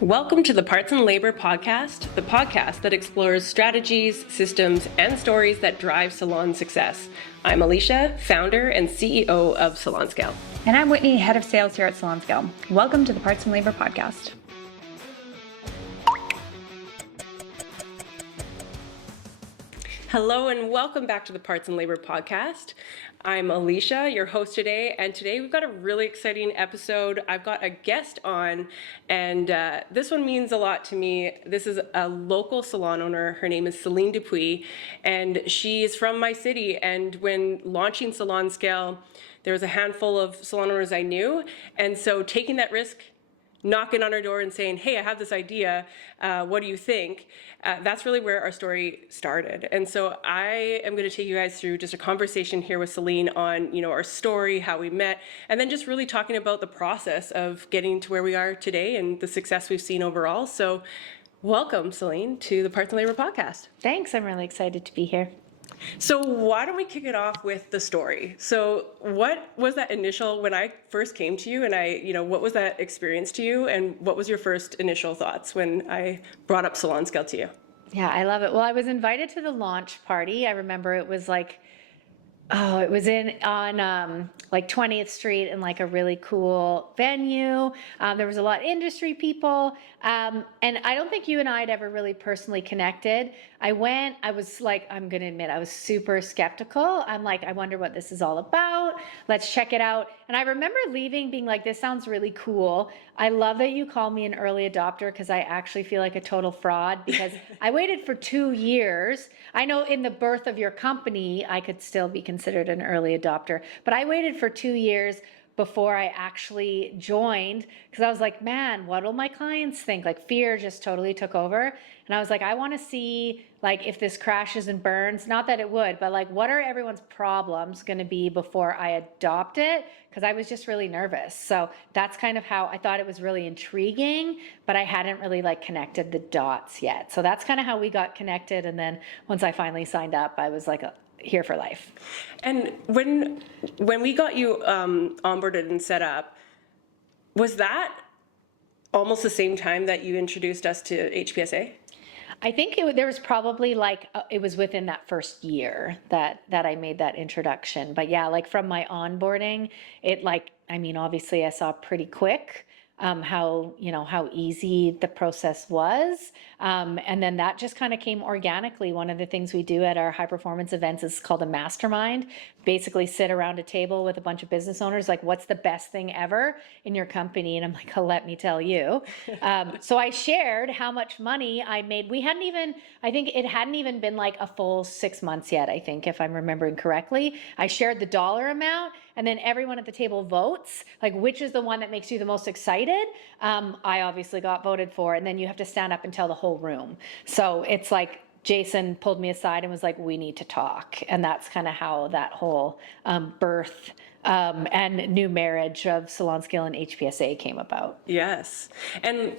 Welcome to the Parts and Labor Podcast, the podcast that explores strategies, systems, and stories that drive salon success. I'm Alicia, founder and CEO of SalonScale. And I'm Whitney, head of sales here at SalonScale. Welcome to the Parts and Labor Podcast. Hello and welcome back to the Parts and Labor Podcast. I'm Alicia, your host today, and today we've got a really exciting episode. I've got a guest on, and this one means a lot to me. This is a local salon owner. Her name is Celene Dupuis, and she is from my city. And when launching SalonScale, there was a handful of salon owners I knew, and so taking that risk, knocking on her door and saying, hey, I have this idea, what do you think? That's really where our story started. And so I am going to take you guys through just a conversation here with Celene on, our story, how we met, and then just really talking about the process of getting to where we are today and the success we've seen overall. So welcome, Celene, to the Parts and Labor Podcast. Thanks, I'm really excited to be here. So why don't we kick it off with the story? So what was that initial, when I first came to you and what was that experience to you, and what was your first initial thoughts when I brought up SalonScale to you? Yeah, I love it. Well, I was invited to the launch party. I remember it was it was on 20th Street in a really cool venue. There was a lot of industry people. And I don't think you and I had ever really personally connected. I was I'm going to admit, I was super skeptical. I'm like, I wonder what this is all about. Let's check it out. And I remember leaving being like, this sounds really cool. I love that you call me an early adopter because I actually feel like a total fraud because I waited for 2 years. I know in the birth of your company, I could still be considered an early adopter, but I waited for 2 years before I actually joined because I was like, man, what will my clients think? Fear just totally took over. And I was like, I want to see if this crashes and burns, not that it would, but what are everyone's problems going to be before I adopt it? Because I was just really nervous. So that's kind of how I thought it was really intriguing, but I hadn't really connected the dots yet. So that's kind of how we got connected. And then once I finally signed up, I was here for life. And when we got you onboarded and set up, was that almost the same time that you introduced us to HPSA? I think there was probably it was within that first year that I made that introduction. But yeah, from my onboarding, obviously I saw pretty quick how easy the process was. And then that just kind of came organically. One of the things we do at our high performance events is called a mastermind. Basically sit around a table with a bunch of business owners, what's the best thing ever in your company? And I'm like, oh, let me tell you. So I shared how much money I made. I think it hadn't even been a full 6 months yet, I think, if I'm remembering correctly. I shared the dollar amount, and then everyone at the table votes, which is the one that makes you the most excited. I obviously got voted for, and then you have to stand up and tell the whole room. So it's Jason pulled me aside and was like, we need to talk. And that's kind of how that whole birth and new marriage of SalonScale and HPSA came about. Yes. And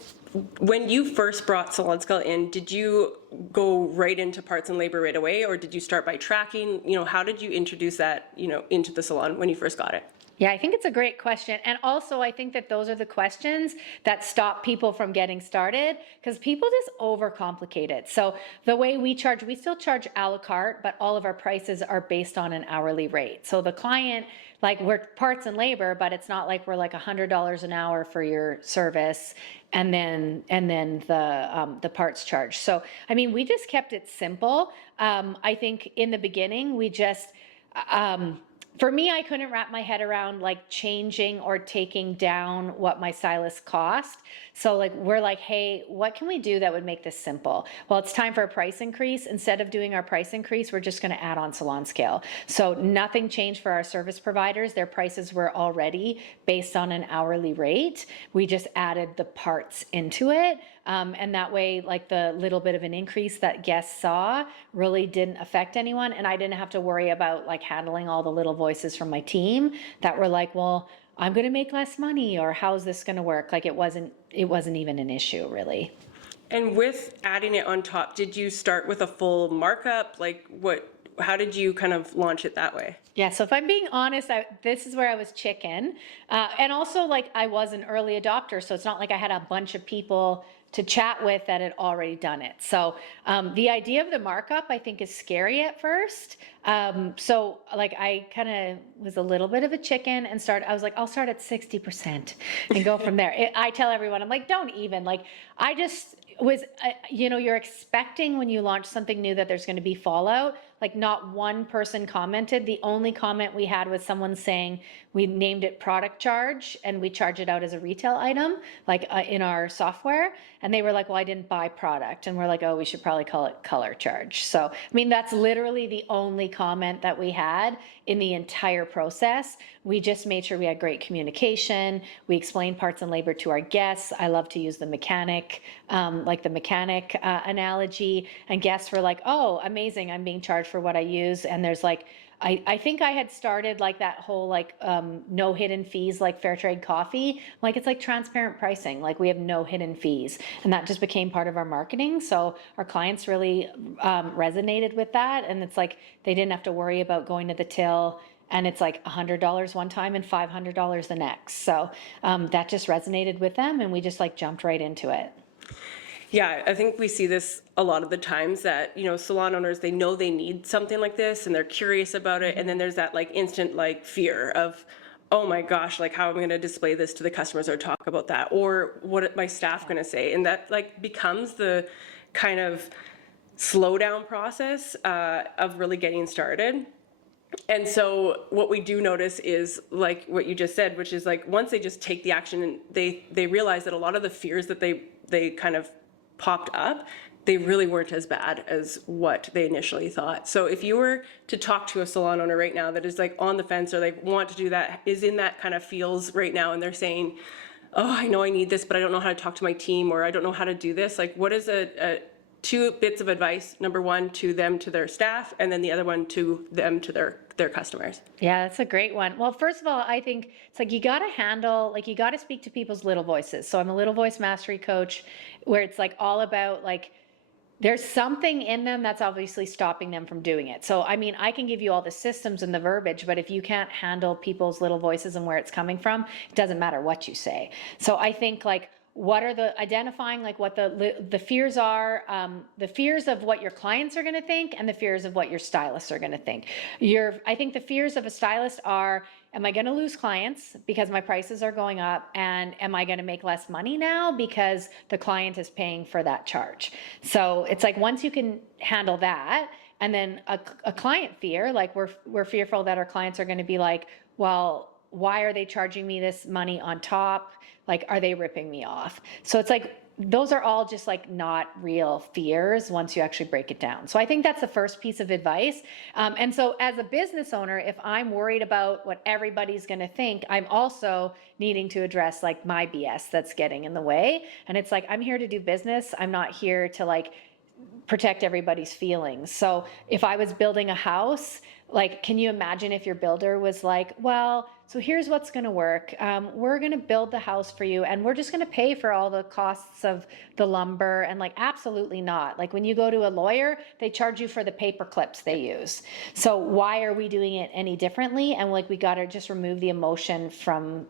when you first brought SalonScale in, did you go right into parts and labor right away, or did you start by tracking? How did you introduce that, into the salon when you first got it? Yeah, I think it's a great question. And also, I think that those are the questions that stop people from getting started because people just overcomplicate it. So the way we still charge a la carte, but all of our prices are based on an hourly rate. So the client, we're parts and labor, but it's not we're $100 an hour for your service and then the parts charge. So, we just kept it simple. I think in the beginning, we just, for me, I couldn't wrap my head around changing or taking down what my stylists cost. So we're hey, what can we do that would make this simple? Well, it's time for a price increase. Instead of doing our price increase, we're just going to add on SalonScale. So nothing changed for our service providers. Their prices were already based on an hourly rate. We just added the parts into it. And that way, the little bit of an increase that guests saw really didn't affect anyone. And I didn't have to worry about handling all the little voices from my team that were well, I'm going to make less money, or how's this going to work? It wasn't even an issue really. And with adding it on top, did you start with a full markup? how did you kind of launch it that way? Yeah, so if I'm being honest, this is where I was chicken. And also, like, I was an early adopter, so it's not like I had a bunch of people to chat with that had already done it. So the idea of the markup, I think, is scary at first. So like I kind of was a little bit of a chicken and I was like, I'll start at 60% and go from there. I tell everyone, I'm like, don't even, like, I just was, you're expecting when you launch something new that there's going to be fallout. Like not one person commented. The only comment we had was someone saying we named it product charge and we charge it out as a retail item, like in our software. And they were like, well, I didn't buy product. And we're like, oh, we should probably call it color charge. So, I mean, that's literally the only comment that we had in the entire process. We just made sure we had great communication. We explained parts and labor to our guests. I love to use the mechanic, analogy. And guests were like, oh, amazing, I'm being charged for what I use. And there's like, I think I had started like that whole like no hidden fees, like fair trade coffee. Like it's like transparent pricing. Like we have no hidden fees, and that just became part of our marketing. So our clients really resonated with that, and it's like they didn't have to worry about going to the till. And it's like $100 one time and $500 the next. So that just resonated with them, and we just like jumped right into it. Yeah, I think we see this a lot of the times that, salon owners, they know they need something like this and they're curious about it. And then there's that like instant like fear of, oh my gosh, like how am I going to display this to the customers or talk about that? Or what are my staff going to say? And that like becomes the kind of slow down process of really getting started. And so what we do notice is like what you just said, which is like once they just take the action and they realize that a lot of the fears that they kind of popped up, they really weren't as bad as what they initially thought. So if you were to talk to a salon owner right now that is like on the fence or they want to do that, is in that kind of feels right now and they're saying, oh, I know I need this, but I don't know how to talk to my team, or I don't know how to do this. Like what is two bits of advice, number one to them, to their staff, and then the other one to them, to their customers? Yeah, that's a great one. Well, first of all, I think it's like you got to speak to people's little voices. So I'm a little voice mastery coach where it's like all about like, there's something in them that's obviously stopping them from doing it. So, I mean, I can give you all the systems and the verbiage, but if you can't handle people's little voices and where it's coming from, it doesn't matter what you say. So I think like, what are identifying like what the fears are, the fears of what your clients are going to think and the fears of what your stylists are going to think. I think the fears of a stylist are, am I going to lose clients because my prices are going up, and am I going to make less money now because the client is paying for that charge? So it's like once you can handle that, and then a client fear, like we're fearful that our clients are going to be like, well, why are they charging me this money on top? Like, are they ripping me off? So it's like, those are all just like not real fears once you actually break it down. So I think that's the first piece of advice. And so as a business owner, if I'm worried about what everybody's going to think, I'm also needing to address like my BS that's getting in the way. And it's like, I'm here to do business. I'm not here to like protect everybody's feelings. So if I was building a house, like, can you imagine if your builder was like, well, so here's what's going to work. We're going to build the house for you, and we're just going to pay for all the costs of the lumber. And like, absolutely not. Like when you go to a lawyer, they charge you for the paper clips they use. So why are we doing it any differently? And like, we got to just remove the emotion from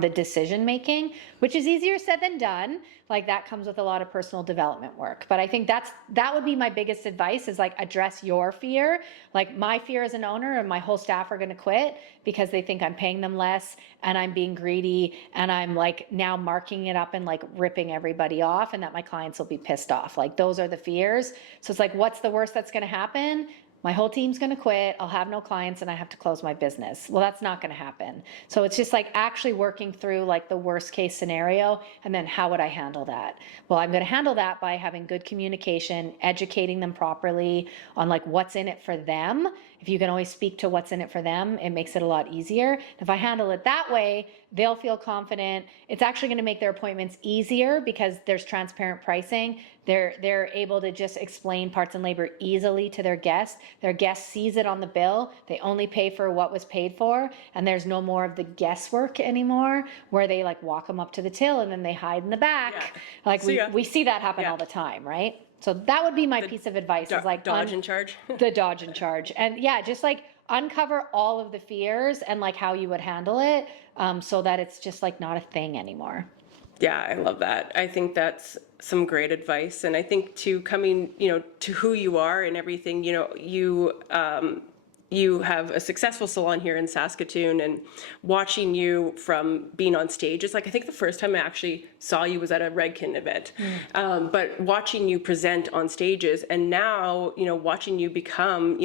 the decision making, which is easier said than done. Like that comes with a lot of personal development work. But I think that would be my biggest advice, is like address your fear. Like my fear as an owner and my whole staff are going to quit because they think I'm paying them less and I'm being greedy and I'm like now marking it up and like ripping everybody off, and that my clients will be pissed off. Like those are the fears. So it's like, what's the worst that's going to happen? My whole team's going to quit. I'll have no clients and I have to close my business. Well, that's not going to happen. So it's just like actually working through like the worst case scenario, and then how would I handle that? Well, I'm going to handle that by having good communication, educating them properly on like what's in it for them. If you can always speak to what's in it for them, it makes it a lot easier. If I handle it that way, they'll feel confident. It's actually going to make their appointments easier because there's transparent pricing. They're able to just explain parts and labor easily to their guest. Their guest sees it on the bill. They only pay for what was paid for, and there's no more of the guesswork anymore where they like walk them up to the till and then they hide in the back. Yeah. Like we see that happen all the time, right? So that would be my piece of advice is like Dodge and charge. the dodge and charge. And yeah, just like uncover all of the fears and like how you would handle it, so that it's just like not a thing anymore. Yeah, I love that. I think that's some great advice. And I think to coming, to who you are and everything, you have a successful salon here in Saskatoon, and watching you from being on stage, it's like, I think the first time I actually saw you was at a Redkin event. But watching you present on stages, and now, watching you become,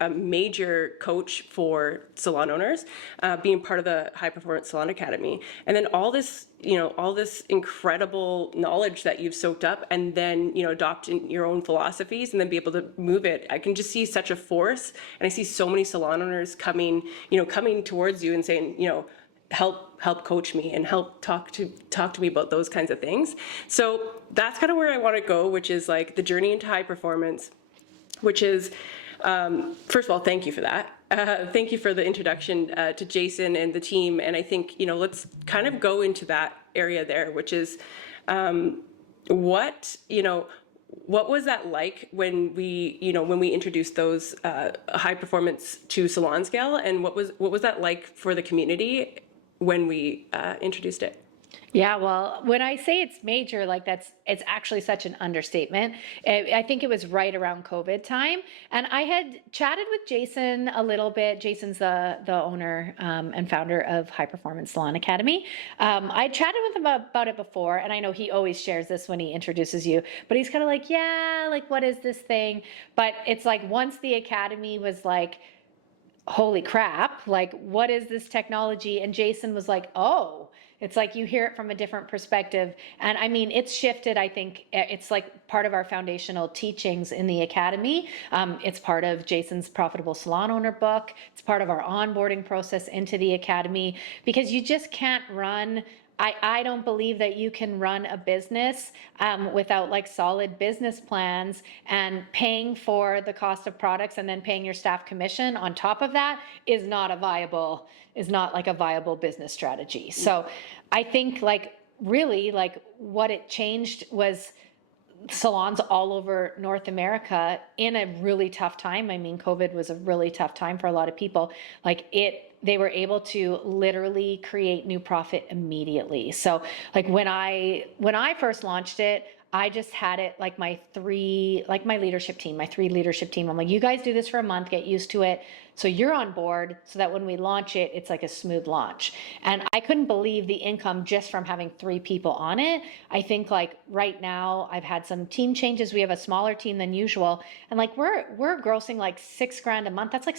a major coach for salon owners, being part of the High Performance Salon Academy. And then all this incredible knowledge that you've soaked up, and then, adopt in your own philosophies and then be able to move it. I can just see such a force, and I see so many salon owners coming towards you and saying, help coach me and help talk to me about those kinds of things. So that's kind of where I want to go, which is like the journey into high performance, which is, first of all, thank you for that. Thank you for the introduction to Jason and the team. And I think, let's kind of go into that area there, which is what was that like when we introduced those high performance to SalonScale, and what was that like for the community when we introduced it? Yeah, well, when I say it's major, like it's actually such an understatement. I think it was right around COVID time. And I had chatted with Jason a little bit. Jason's the owner and founder of High Performance Salon Academy. I chatted with him about it before, and I know he always shares this when he introduces you, but he's kind of like, yeah, like, what is this thing? But it's like, once the Academy was like, holy crap, like, what is this technology? And Jason was like, oh, it's like you hear it from a different perspective. And I mean, it's shifted. I think it's like part of our foundational teachings in the Academy. It's part of Jason's Profitable Salon Owner book. It's part of our onboarding process into the Academy, because you just can't run. I don't believe that you can run a business without like solid business plans, and paying for the cost of products and then paying your staff commission on top of that is not like a viable business strategy. So I think like really like what it changed was salons all over North America in a really tough time. I mean, COVID was a really tough time for a lot of people. They were able to literally create new profit immediately. So like when I first launched it, I just had it like my three leadership team. I'm like, you guys do this for a month, get used to it, so you're on board, so that when we launch it, it's like a smooth launch. And I couldn't believe the income just from having 3 people on it. I think like right now I've had some team changes. We have a smaller team than usual, and like we're grossing like $6,000 a month. That's like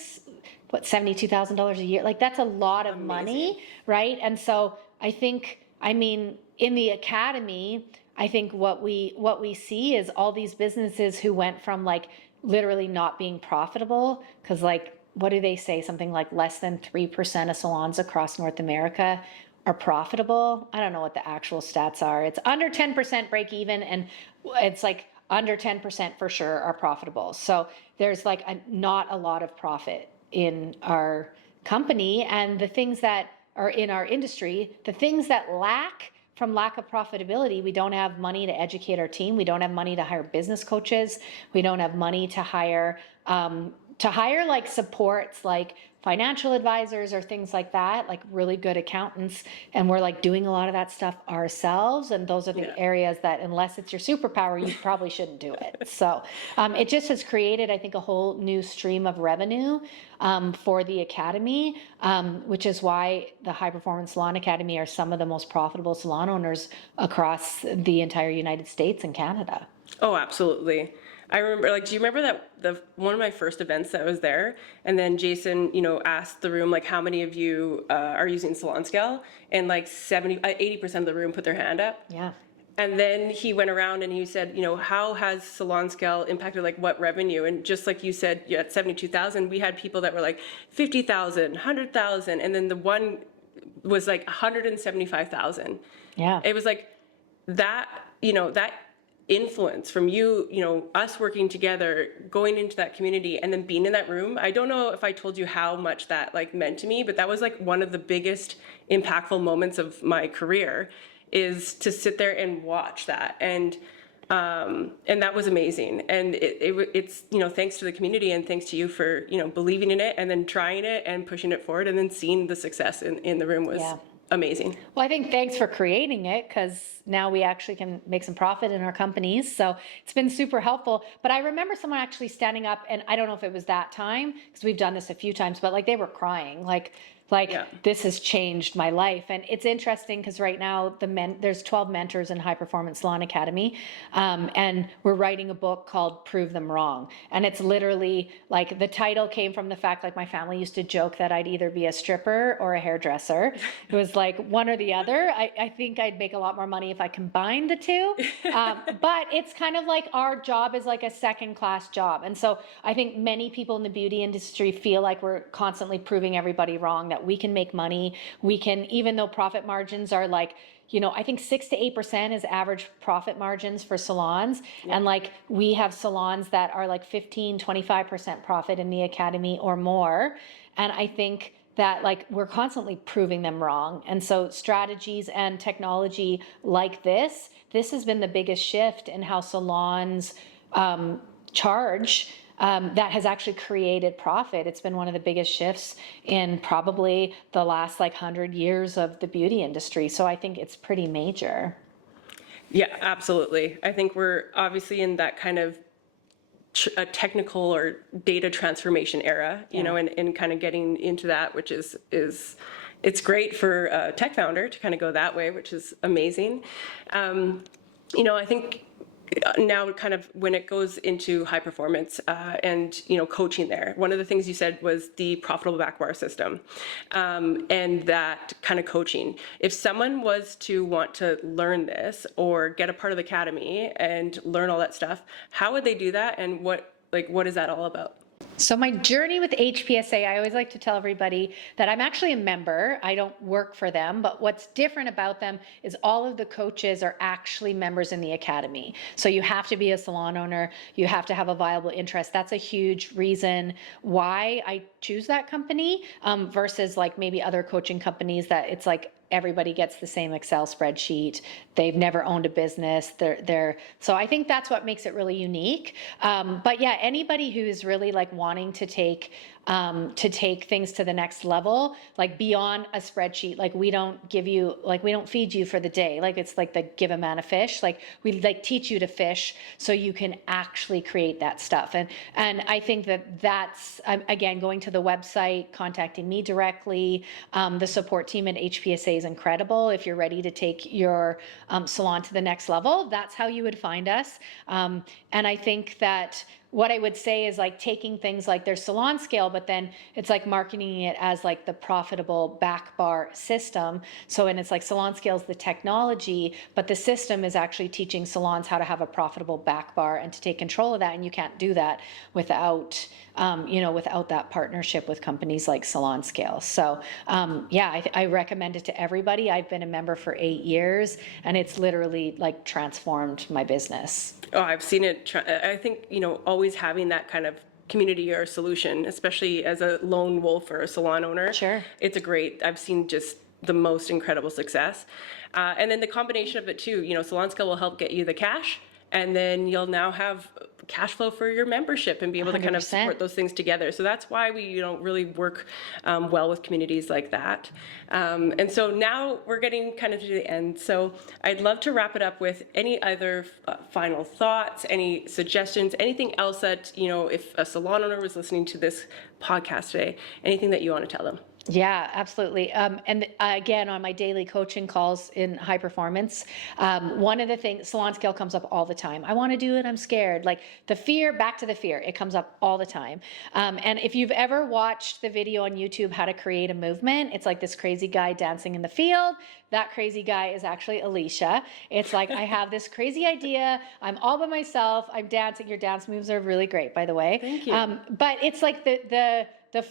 what, $72,000 a year. Like that's a lot of money, right? And so I think, I mean, in the Academy, I think what we see is all these businesses who went from like literally not being profitable, because like, what do they say? Something like less than 3% of salons across North America are profitable. I don't know what the actual stats are. It's under 10% break even, and it's like under 10% for sure are profitable. So there's like not a lot of profit in our company, and the things that are in our industry, the things that lack from lack of profitability, we don't have money to educate our team. We don't have money to hire business coaches. We don't have money to hire like supports, like financial advisors or things like that, like really good accountants. And we're like doing a lot of that stuff ourselves. And those are the areas that, unless it's your superpower, you probably shouldn't do it. So it just has created, I think, a whole new stream of revenue for the Academy, which is why the High Performance Salon Academy are some of the most profitable salon owners across the entire United States and Canada. Oh, absolutely. I remember, like, do you remember that one of my first events that was there, and then Jason, asked the room, like, how many of you are using SalonScale, and like 80% of the room put their hand up. Yeah. And then he went around and he said, how has SalonScale impacted like what revenue? And just like you said, at 72,000, we had people that were like 50,000, 100,000, and then the one was like 175,000. Yeah. It was like that, that influence from you, us working together, going into that community, and then being in that room. I don't know if I told you how much that like meant to me, but that was like one of the biggest impactful moments of my career, is to sit there and watch that. And And that was amazing. And it's, thanks to the community and thanks to you for, believing in it and then trying it and pushing it forward and then seeing the success in the room was amazing. Well, I think thanks for creating it, because now we actually can make some profit in our companies. So it's been super helpful. But I remember someone actually standing up, and I don't know if it was that time, because we've done this a few times, but like they were crying, like this has changed my life. And it's interesting because right now there's 12 mentors in High Performance Salon Academy, and we're writing a book called Prove Them Wrong. And it's literally like the title came from the fact, like my family used to joke that I'd either be a stripper or a hairdresser. It was like one or the other. I think I'd make a lot more money if I combined the two. But it's kind of like our job is like a second class job. And so I think many people in the beauty industry feel like we're constantly proving everybody wrong, that we can make money. We can, even though profit margins are like, I think 6 to 8% is average profit margins for salons. Yeah. And like we have salons that are like 15, 25% profit in the academy or more. And I think that like we're constantly proving them wrong. And so strategies and technology like this has been the biggest shift in how salons charge. That has actually created profit. It's been one of the biggest shifts in probably the last like 100 years of the beauty industry. So I think it's pretty major. Yeah, absolutely. I think we're obviously in that kind of a technical or data transformation era, and kind of getting into that, which is it's great for a tech founder to kind of go that way, which is amazing. I think now kind of when it goes into high performance and coaching there, one of the things you said was the profitable back bar system, and that kind of coaching. If someone was to want to learn this or get a part of the academy and learn all that stuff, how would they do that, and what is that all about? So my journey with HPSA, I always like to tell everybody that I'm actually a member. I don't work for them, but what's different about them is all of the coaches are actually members in the academy. So you have to be a salon owner. You have to have a viable interest. That's a huge reason why I choose that company versus like maybe other coaching companies that it's like everybody gets the same Excel spreadsheet. They've never owned a business. So I think that's what makes it really unique. But yeah, anybody who is really like wanting to take things to the next level, like beyond a spreadsheet, like we don't feed you for the day. Like it's like the give a man a fish. Like we like teach you to fish so you can actually create that stuff. And I think that's again, going to the website, contacting me directly. The support team at HPSA is incredible. If you're ready to take your salon to the next level, that's how you would find us. And I think that what I would say is like taking things like there's SalonScale, but then it's like marketing it as like the profitable back bar system. So, and it's like SalonScale is the technology, but the system is actually teaching salons how to have a profitable back bar and to take control of that. And you can't do that without, without that partnership with companies like SalonScale. So, I recommend it to everybody. I've been a member for 8 years, and it's literally like transformed my business. Oh, I've seen it. I think, always having that kind of community or solution, especially as a lone wolf or a salon owner. Sure. I've seen just the most incredible success. And then the combination of it too, SalonScale will help get you the cash, and then you'll now have cash flow for your membership and be able to 100%. kind of support those things together. So that's why we really work well with communities like that. And so now we're getting kind of to the end. So I'd love to wrap it up with any other final thoughts, any suggestions, anything else that, if a salon owner was listening to this podcast today, anything that you want to tell them. Yeah, absolutely. And again, on my daily coaching calls in high performance, one of the things, SalonScale comes up all the time. I want to do it, I'm scared. Like the fear, back to the fear, it comes up all the time. And if you've ever watched the video on YouTube, How to Create a Movement, it's like this crazy guy dancing in the field. That crazy guy is actually Alicia. It's like, I have this crazy idea. I'm all by myself. I'm dancing. Your dance moves are really great, by the way. Thank you. But it's like the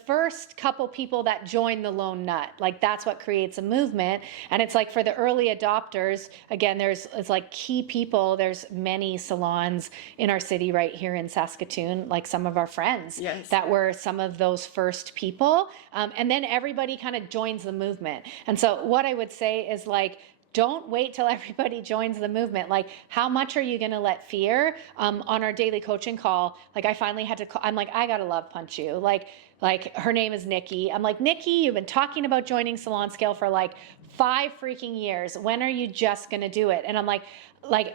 first couple people that join the lone nut, like that's what creates a movement. And it's like for the early adopters, again, it's like key people. There's many salons in our city right here in Saskatoon, like some of our friends that were some of those first people. And then everybody kind of joins the movement. And so what I would say is like, don't wait till everybody joins the movement. Like, how much are you going to let fear? On our daily coaching call, like I finally had to call, I'm like, I got to love punch you. Like her name is Nikki. I'm like, Nikki, you've been talking about joining SalonScale for like 5 freaking years. When are you just going to do it? And I'm like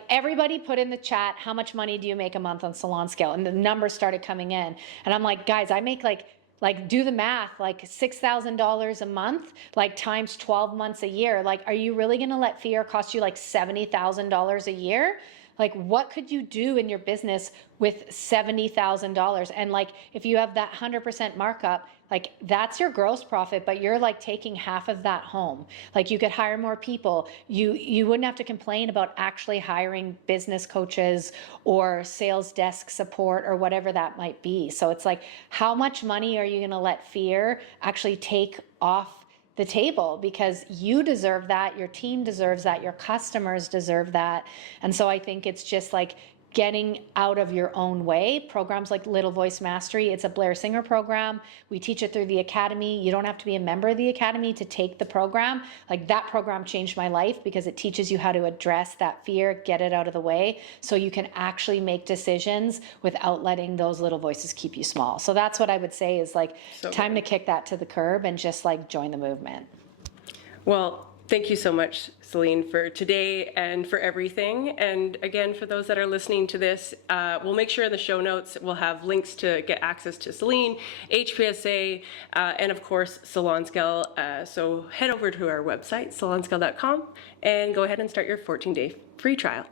everybody put in the chat, how much money do you make a month on SalonScale? And the numbers started coming in. And I'm like, guys, I make like do the math, like $6,000 a month, like times 12 months a year. Like, are you really going to let fear cost you like $70,000 a year? Like, what could you do in your business with $70,000? And like, if you have that 100% markup, like that's your gross profit, but you're like taking half of that home. Like, you could hire more people. You wouldn't have to complain about actually hiring business coaches or sales desk support or whatever that might be. So it's like, how much money are you going to let fear actually take off the table? Because you deserve that, your team deserves that, your customers deserve that. And so I think it's just like getting out of your own way. Programs like Little Voice Mastery, it's a Blair Singer program. We teach it through the academy. You don't have to be a member of the academy to take the program. Like, that program changed my life because it teaches you how to address that fear, get it out of the way, so you can actually make decisions without letting those little voices keep you small. So that's what I would say is like, time to kick that to the curb and just like join the movement. Well, thank you so much, Celene, for today and for everything. And again, for those that are listening to this, we'll make sure in the show notes we'll have links to get access to Celene, HPSA, and of course, SalonScale. So head over to our website, salonscale.com, and go ahead and start your 14-day free trial.